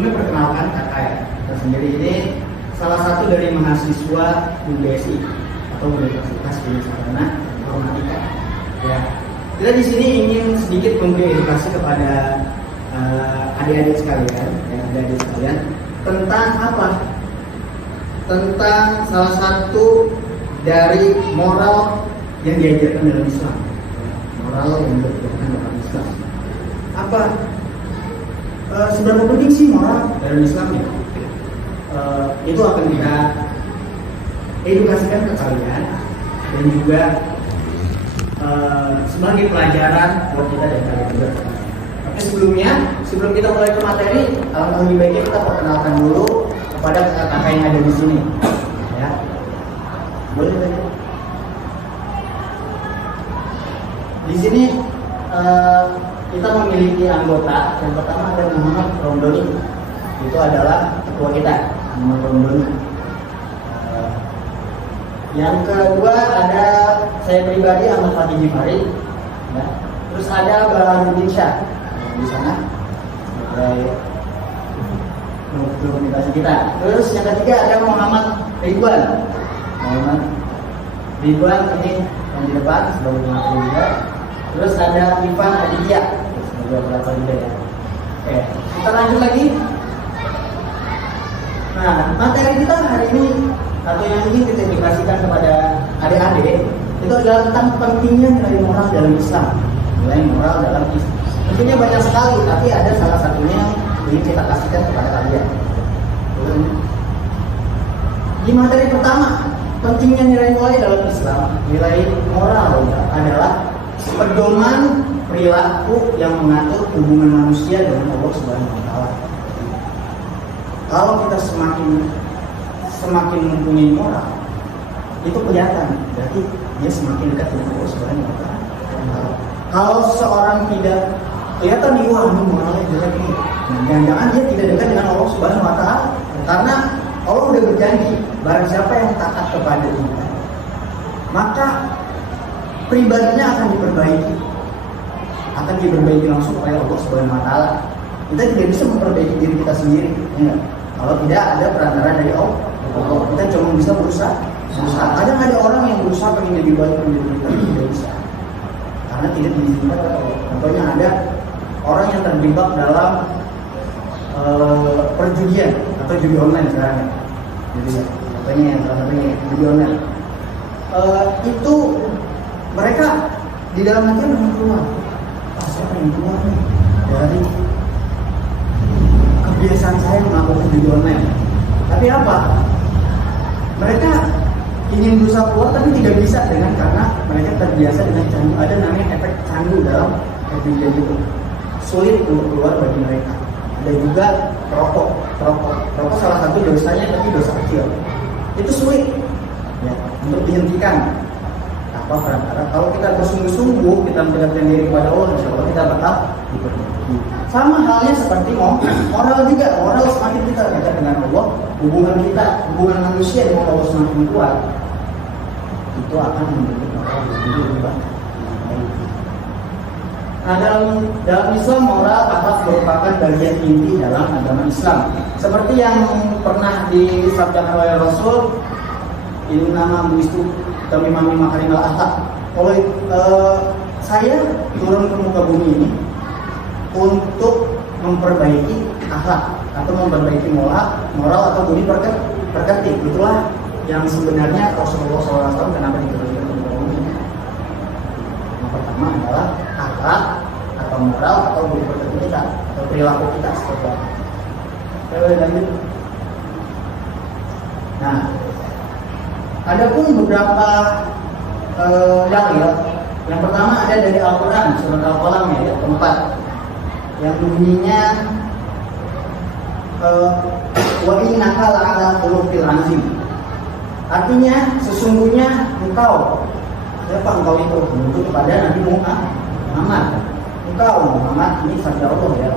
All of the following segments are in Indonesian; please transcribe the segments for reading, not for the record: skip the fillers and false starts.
Sebelumnya perkenalkan kakak ya. Kita sendiri ini salah satu dari mahasiswa UGSI atau Universitas Guru Sarjana Informatika. Ya, kita di sini ingin sedikit memberi edukasi kepada adik-adik sekalian, tentang apa? Tentang salah satu dari moral yang diajarkan dalam Islam. Moral yang diajarkan dalam Islam. Apa? Seberapa penting sih moral dalam Islam ya? Itu akan kita edukasikan ke kalian dan juga sebagai pelajaran buat kita dan kalian juga. Tapi sebelum kita mulai ke materi, alangkah lebih baiknya kita perkenalkan dulu kepada kakak yang ada di sini. Ya, boleh saja. Di sini kita memiliki anggota. Yang pertama ada Muhammad Romdoni. Itu adalah ketua kita, Muhammad Romdoni. Yang kedua ada saya pribadi, Ahmad Fatih Jifari. Ya. Terus ada Baharudin Syah di sana sebagai komunikasi kita. Terus yang ketiga ada Muhammad Ridwan. Muhammad Ridwan ini yang di depan sebagai pengatur juga. Terus ada Ivan Aditya sebagai operator juga ya. Oke, kita lanjut lagi. Nah, materi kita hari ini atau yang ingin kita edukasikan kepada adik-adik itu adalah tentang pentingnya nilai moral dalam Islam. Nilai moral dalam Islam. Tentunya banyak sekali, tapi ada salah satunya yang ingin kita kasihkan kepada kalian. Di materi pertama, pentingnya nilai dalam Islam. Nilai moral adalah pedoman perilaku yang mengatur hubungan manusia dengan Allah Subhanahu wa Ta'ala. Kalau kita semakin mempunyai moral, itu kelihatan, berarti dia semakin dekat dengan Allah Subhanahu wa Ta'ala. Kalau seorang tidak kelihatan nih, wah ini moralnya jelek nih, jangan-jangan dia tidak dekat dengan Allah Subhanahu wa Ta'ala, karena Allah udah berjanji, barang siapa yang taat kepada Dia, maka pribadinya akan diperbaiki langsung oleh Allah Subhanahu wa Ta'ala. Kita tidak bisa memperbaiki diri kita sendiri, ya. Kalau tidak ada perantara dari Allah, kita cuma bisa berusaha. Kadang ada orang yang berusaha pengen lebih baik tapi tidak bisa, karena tidak diizinkan oleh Allah. Contohnya ada orang yang terjebak dalam perjudian atau judi online sekarang. Jadi contohnya yang salah satunya judi online. Itu mereka di dalam hati ingin keluar. Saya pengen keluar nih dari kebiasaan saya melakukan judi online. Tapi apa? Mereka ingin berusaha keluar tapi tidak bisa karena mereka terbiasa dengan candu. Ada namanya efek candu dalam video itu. Sulit untuk keluar bagi mereka. Ada juga rokok salah satu dosanya tapi dosa kecil. Itu sulit ya, untuk dihentikan. Apa perantara? Kalau kita bersungguh-sungguh kita mendekatkan diri kepada Allah, insya Allah kita bakal diperbaiki. Sama halnya seperti moral juga. Moral semakin kita dekat dengan Allah, hubungan manusia dengan Allah semakin kuat, itu akan membentuk moral yang lebih baik. Nah, dalam Islam moral akhlak merupakan bagian inti dalam agama Islam. Seperti yang pernah disabdakan oleh Rasul, Innama bu'istu utamimami makarimul akhlak. Oleh saya turun ke muka bumi ini untuk memperbaiki akhlak atau memperbaiki moral atau budi perkerti. Itulah yang sebenarnya Rasulullah SAW kenapa diturunkan ke muka bumi. Yang pertama adalah akhlak atau moral atau budi perkerti kita atau perilaku kita seperti apa. Lanjut. Nah, adapun beberapa dalil. Yang pertama ada dari Al-Quran, surat Al-Qalam ya, ayat 4, yang bunyinya wa innaka la'ala khuluqil azim. Artinya sesungguhnya engkau, siapa engkau itu? Menuju kepada Nabi Muhammad. Engkau Muhammad, ini sabda Allah ya,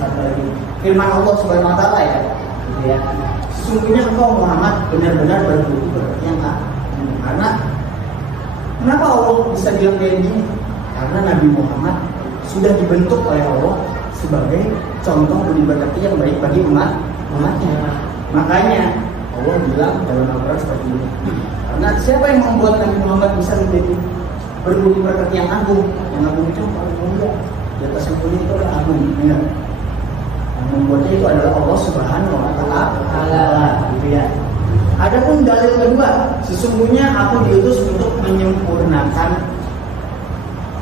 sabda lagi firman Allah Subhanahu wa Ta'ala ya, gitu ya. Sesungguhnya engkau Muhammad benar-benar berbudi yang karena kenapa Allah bisa bilang kayak gini? Karena Nabi Muhammad sudah dibentuk oleh Allah sebagai contoh budi pekerti yang baik bagi umatnya. Makanya Allah bilang dalam Al-Quran seperti ini. Karena siapa yang membuat Nabi Muhammad bisa menjadi berbudi pekerti yang agung? Yang agung itu paling mulia. Di atas yang mulia itu adalah agung. Ya. Yang membuatnya itu adalah Allah Subhanahu wa Ta'ala. Gitu ya. Adapun dalil kedua, sesungguhnya aku diutus untuk menyempurnakan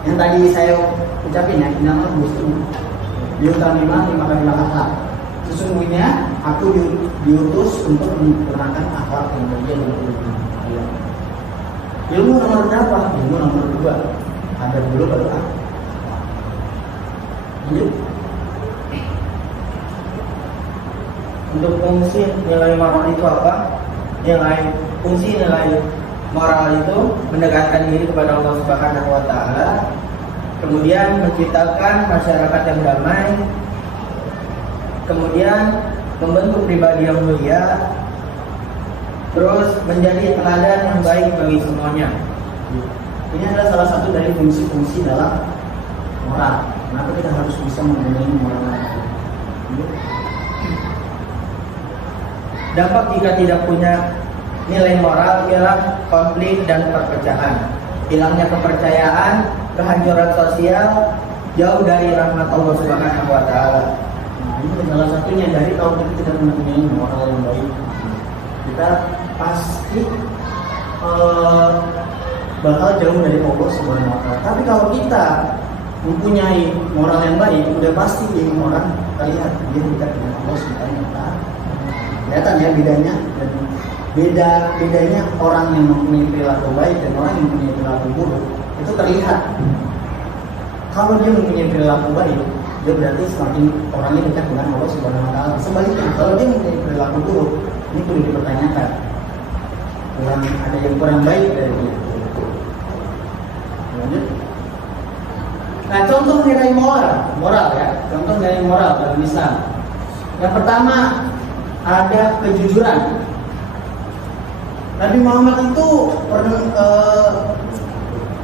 yang tadi saya ucapin ya, nama muslim. Diutamima lima kabilah akhlak. Sesungguhnya aku diutus untuk menyempurnakan akhlak yang mulia dan ilmu. Ilmu nomor berapa? Ilmu nomor 2. Ada dulu baru akhlak. Untuk fungsi nilai moral itu apa? Fungsi nilai moral itu mendekatkan diri kepada Allah Subhanahu wa Ta'ala, kemudian menciptakan masyarakat yang damai, kemudian membentuk pribadi yang mulia, terus menjadi teladan yang baik bagi semuanya. Ini adalah salah satu dari fungsi-fungsi dalam moral. Kenapa kita harus bisa mempunyai moral? Dampak jika tidak punya nilai moral ialah konflik dan perpecahan, hilangnya kepercayaan, kehancuran sosial, jauh dari rahmat Allah Subhanahu wa Ta'ala. Ini salah satunya dari kalau kita tidak mempunyai moral yang baik, kita pasti bakal jauh dari Allah Subhanahu wa Ta'ala. Tapi kalau kita mempunyai moral yang baik, udah pasti ini orang terlihat dia dekat dengan Allah Subhanahu wa Ta'ala. Kelihatan ya bedanya, bedanya orang yang mempunyai perilaku baik dan orang yang mempunyai perilaku buruk itu terlihat. Kalau dia mempunyai perilaku baik, dia berarti semakin orangnya dekat dengan Allah Subhanahu wa Ta'ala. Sebaliknya, kalau dia mempunyai perilaku buruk, ini perlu dipertanyakan. Ada yang kurang baik dari dia. Lanjut. Nah, contoh nilai moral ya, contoh nilai moral dalam Islam. Yang pertama ada kejujuran. Nabi Muhammad itu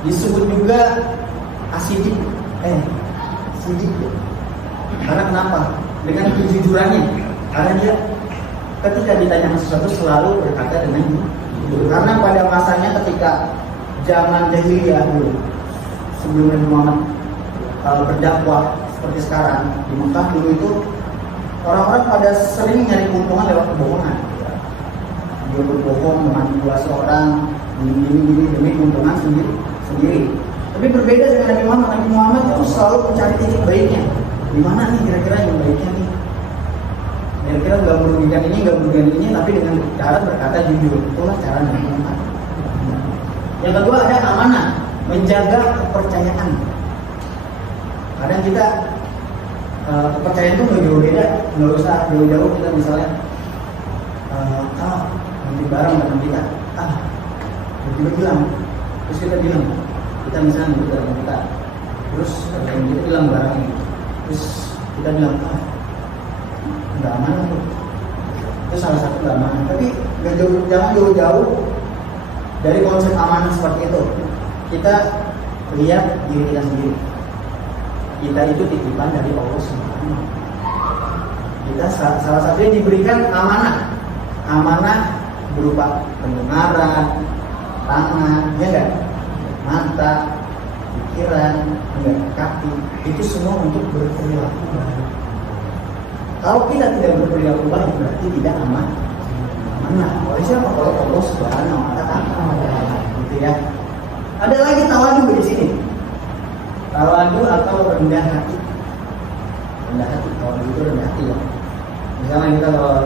disebut juga asidik. Sidik. Karena kenapa? Dengan kejujurannya. Karena dia ketika ditanya sesuatu selalu berkata dengan jujur. Karena pada masanya ketika zaman jahiliyah dulu, sebelum Nabi Muhammad berdakwah seperti sekarang di Mekah dulu itu, orang-orang pada sering nyari keuntungan lewat kebohongan. Dia berbohong, memanipulasi orang, gini demi keuntungan sendiri. Tapi berbeda dengan Nabi Muhammad. Nabi Muhammad itu selalu mencari titik baiknya. Di mana nih kira-kira yang baiknya nih? Kira-kira nggak merugikan ini, tapi dengan cara berkata jujur. Itulah cara Nabi Muhammad. Yang kedua ada amanah, menjaga kepercayaan. Kadang kita kepercayaan itu nggak usah jauh-jauh. Kita misalnya nanti barang dengan kita, tiba-tiba bilang, terus kita bilang, kita misalnya nanti barang kita, terus kita bilang barang ini, terus kita bilang, nggak aman tuh, itu salah satu nggak aman. Tapi jangan jauh-jauh dari konsep amanah seperti itu. Kita lihat diri kita sendiri. Kita itu titipan dari Allah Subhanahu. Kita salah satunya diberikan amanah berupa pendengaran, tangan, ya enggak? Mata, pikiran, enggak, kaki. Itu semua untuk berperilaku baik. Kalau kita tidak berperilaku baik berarti tidak amanah. Oleh siapa? Oleh Allah Subhanahu wa Ta'ala. Gitu ya. Ada lagi tawadu di sini. Tawadu atau rendah hati. Tawadu itu rendah hati ya. Misalnya kita kalau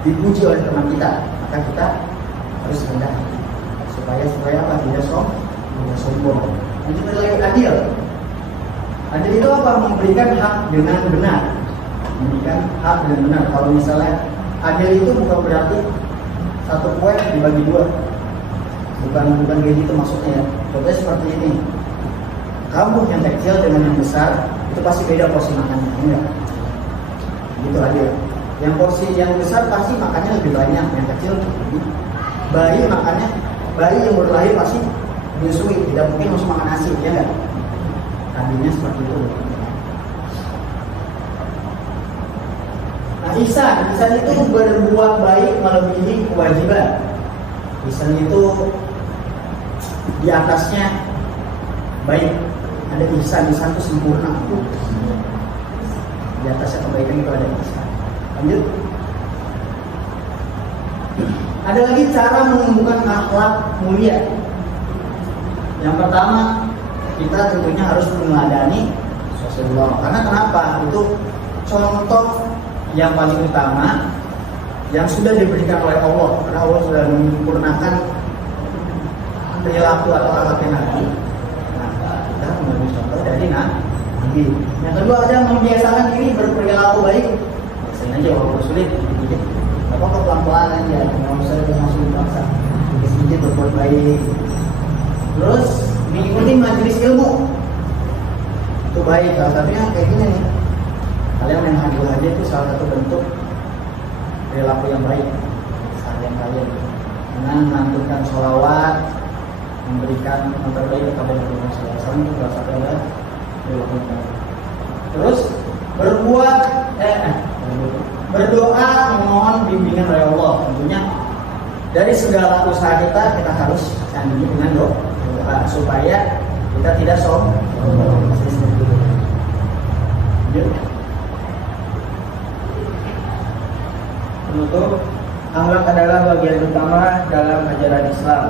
dipuji oleh teman kita, maka kita harus rendah hati. Supaya apa? Tidak sombong. Dan kita lagi adil. Adil itu apa? Memberikan hak dengan benar. Kalau misalnya adil itu bukan berarti satu kue dibagi dua. Bukan kayak gitu maksudnya ya. Contohnya seperti ini. Kamu yang kecil dengan yang besar itu pasti beda porsi makannya, enggak? Gitu aja. Yang porsi yang besar pasti makannya lebih banyak, yang kecil lebih. Bayi yang baru lahir pasti menyusui, tidak mungkin langsung makan nasi, ya enggak? tadinya seperti itu. Nah, ihsan itu berbuat baik melebihi kewajiban. Ihsan itu di atasnya baik. Ada ihsan itu sempurna. Di atasnya kebaikan itu ada ihsan. Lanjut. Ada lagi cara menumbuhkan akhlak mulia. Yang pertama, kita tentunya harus meneladani Rasulullah. Karena kenapa? Itu contoh yang paling utama yang sudah diberikan oleh Allah. Karena Allah sudah menyempurnakan perilaku atau akhlaknya Nabi. Nah, kita mengambil contoh dari Nabi. Yang kedua, ada membiasakan diri berperilaku baik. Biasain aja walaupun sulit. Apa pelan-pelan aja, nggak usah langsung dipaksa. Sedikit berbuat baik. Terus mengikuti majelis ilmu itu baik. Salah satunya kayak gini nih, kalian main haji itu salah satu bentuk perilaku yang baik kalian dengan menanturkan sholawat, memberikan yang terbaik kepada Nabi Muhammad SAW. Itu salah satu adalah perilaku yang baik. Terus berdoa memohon bimbingan oleh Allah. Tentunya dari segala usaha kita harus tandingi dengan doa supaya kita tidak sombong. Penutup, akhlak adalah bagian utama dalam ajaran Islam.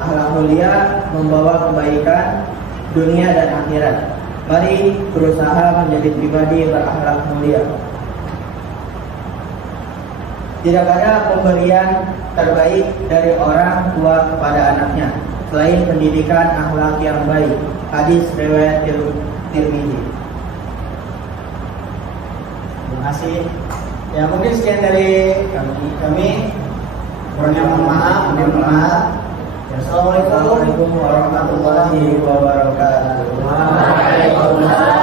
Akhlak mulia membawa kebaikan dunia dan akhirat. Mari berusaha menjadi pribadi berakhlak mulia. Tidak ada pemberian terbaik dari orang tua kepada anaknya selain pendidikan akhlak yang baik. Hadis riwayat Tirmidzi. Terima kasih. Ya, mungkin sekian dari kami. Kurangnya mohon maaf. Assalamualaikum warahmatullahi wabarakatuh. Waalaikumsalam.